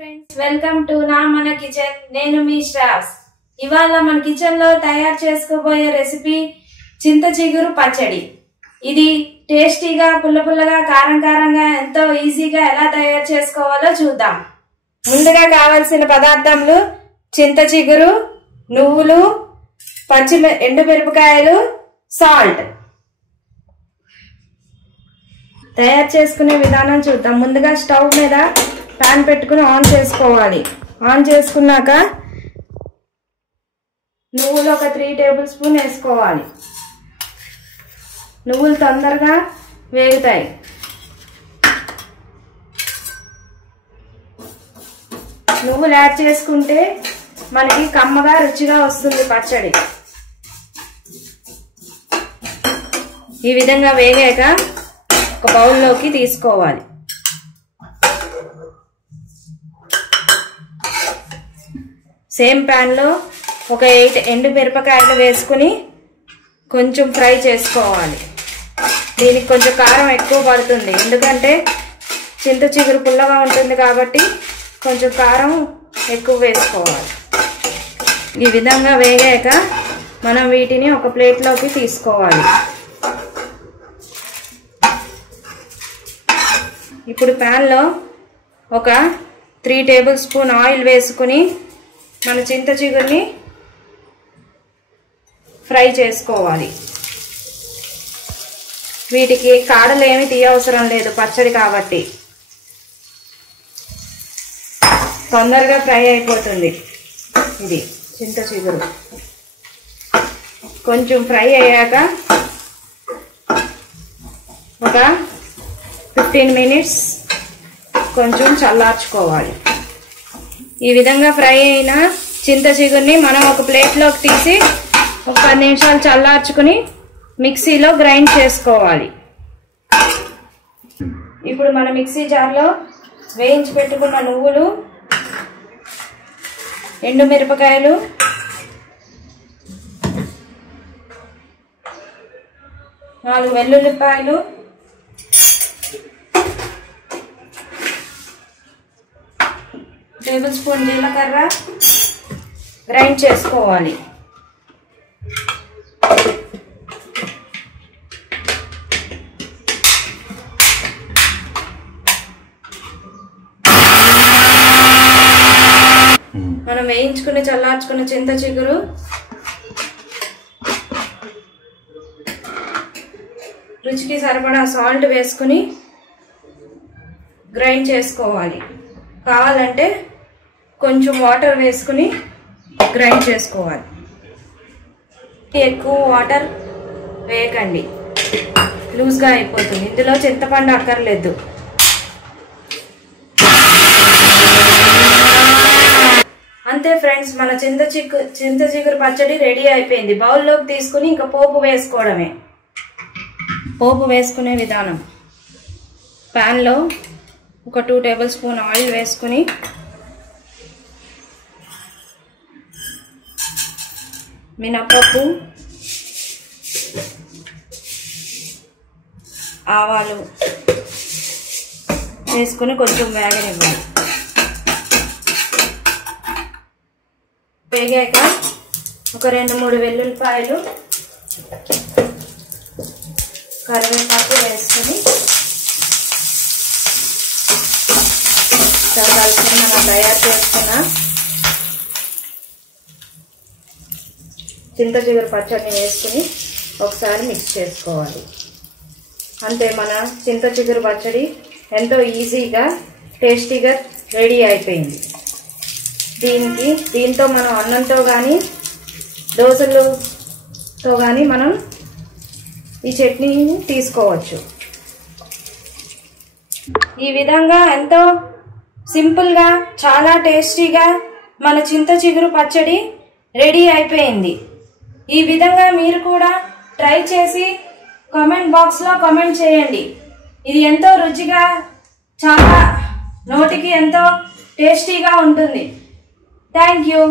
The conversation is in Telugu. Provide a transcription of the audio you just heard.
ఫ్రెండ్స్, వెల్కమ్ టు నా మన కిచెన్. నేను మీ శ్రావ్స్. ఇవాళ మన కిచెన్ లో తయారు చేసుకోబోయే రెసిపీ చింత చిగురు పచ్చడి. ఇది టేస్టీగా, పుల్ల పుల్లగా, కారం కారంగా, ఎంతో ఈజీగా ఎలా తయారు చేసుకోవాలో చూద్దాం. ముందుగా కావలసిన పదార్థాలు చింత చిగురు, నువ్వులు, ఎండుమిరపకాయలు, సాల్ట్. తయారు చేసుకునే విధానం చూద్దాం. ముందుగా స్టవ్ మీద ప్యాన్ పెట్టుకుని ఆన్ చేసుకోవాలి. ఆన్ చేసుకున్నాక నువ్వులు ఒక 3 టేబుల్ స్పూన్ వేసుకోవాలి. నువ్వులు తొందరగా వేగుతాయి. నువ్వులు యాడ్ చేసుకుంటే మనకి కమ్మగా రుచిగా వస్తుంది పచ్చడి. ఈ విధంగా వేగాక ఒక బౌల్లోకి తీసుకోవాలి. సేమ్ ప్యాన్ లో ఒక 8 ఎండుమిరపకాయలు వేసుకుని కొంచెం ఫ్రై చేసుకోవాలి. దీనికి కొంచెం కారం ఎక్కువ పడుతుంది, ఎందుకంటే చింత చిగురు పుల్లగా ఉంటుంది కాబట్టి కొంచెం కారం ఎక్కువ వేసుకోవాలి. ఈ విధంగా వేగాక మనం వీటిని ఒక ప్లేట్లోకి తీసుకోవాలి. ఇప్పుడు ప్యాన్లో ఒక 3 టేబుల్ స్పూన్ ఆయిల్ వేసుకుని మన చింత చిగురిని ఫ్రై చేసుకోవాలి. వీటికి కాడలు ఏమి తీయవసరం లేదు, పచ్చడి కాబట్టి తొందరగా ఫ్రై అయిపోతుంది. ఇది చింత చిగురు కొంచెం ఫ్రై అయ్యాక ఒక 15 మినిట్స్ కొంచెం చల్లార్చుకోవాలి. ఈ విధంగా ఫ్రై అయిన చింత చిగురిని మనం ఒక ప్లేట్లోకి తీసి ఒక 10 నిమిషాలు చల్లార్చుకుని మిక్సీలో గ్రైండ్ చేసుకోవాలి. ఇప్పుడు మన మిక్సీ జార్లో వేయించి పెట్టుకున్న నువ్వులు, ఎండుమిరపకాయలు, నాలుగు వెల్లుల్లిపాయలు, టేబుల్ స్పూన్ జీలకర్ర గ్రైండ్ చేసుకోవాలి. మనం వేయించుకుని చల్లార్చుకున్న చింత చిగురు రుచికి సరిపడా సాల్ట్ వేసుకుని గ్రైండ్ చేసుకోవాలి. కావాలంటే కొంచెం వాటర్ వేసుకుని గ్రైండ్ చేసుకోవాలి. ఎక్కువ వాటర్ వేయకండి, లూజ్గా అయిపోతుంది. ఇందులో చింతపండు అక్కర్లేదు. అంతే ఫ్రెండ్స్, మన చింత చిగురు పచ్చడి రెడీ అయిపోయింది. బౌల్లోకి తీసుకుని ఇంకా పోపు వేసుకోవడమే. పోపు వేసుకునే విధానం: ప్యాన్లో ఒక 2 టేబుల్ స్పూన్ ఆయిల్ వేసుకుని మినపప్పు, ఆవాలు వేసుకుని కొంచెం వేగనివ్వాలి. వేగాక ఒక 2-3 వెల్లుల్లిపాయలు, కరివేపాకు వేసుకుని కలిసి మనం తయారు చేసుకున్న చింత చిగురు పచ్చడిని వేసుకుని ఒకసారి మిక్స్ చేసుకోవాలి. అంతే, మన చింత చిగురు పచ్చడి ఎంతో ఈజీగా, టేస్టీగా రెడీ అయిపోయింది. దీంతో మనం అన్నంతో కానీ దోశలతో కానీ మనం ఈ చట్నీని తీసుకోవచ్చు. ఈ విధంగా ఎంతో సింపుల్గా, చాలా టేస్టీగా మన చింత చిగురు పచ్చడి రెడీ అయిపోయింది. ఈ విధంగా మీరు కూడా ట్రై చేసి కామెంట్ బాక్స్లో కామెంట్ చేయండి. ఇది ఎంతో రుచిగా, చాలా నోటికి ఎంతో టేస్టీగా ఉంటుంది. Thank you.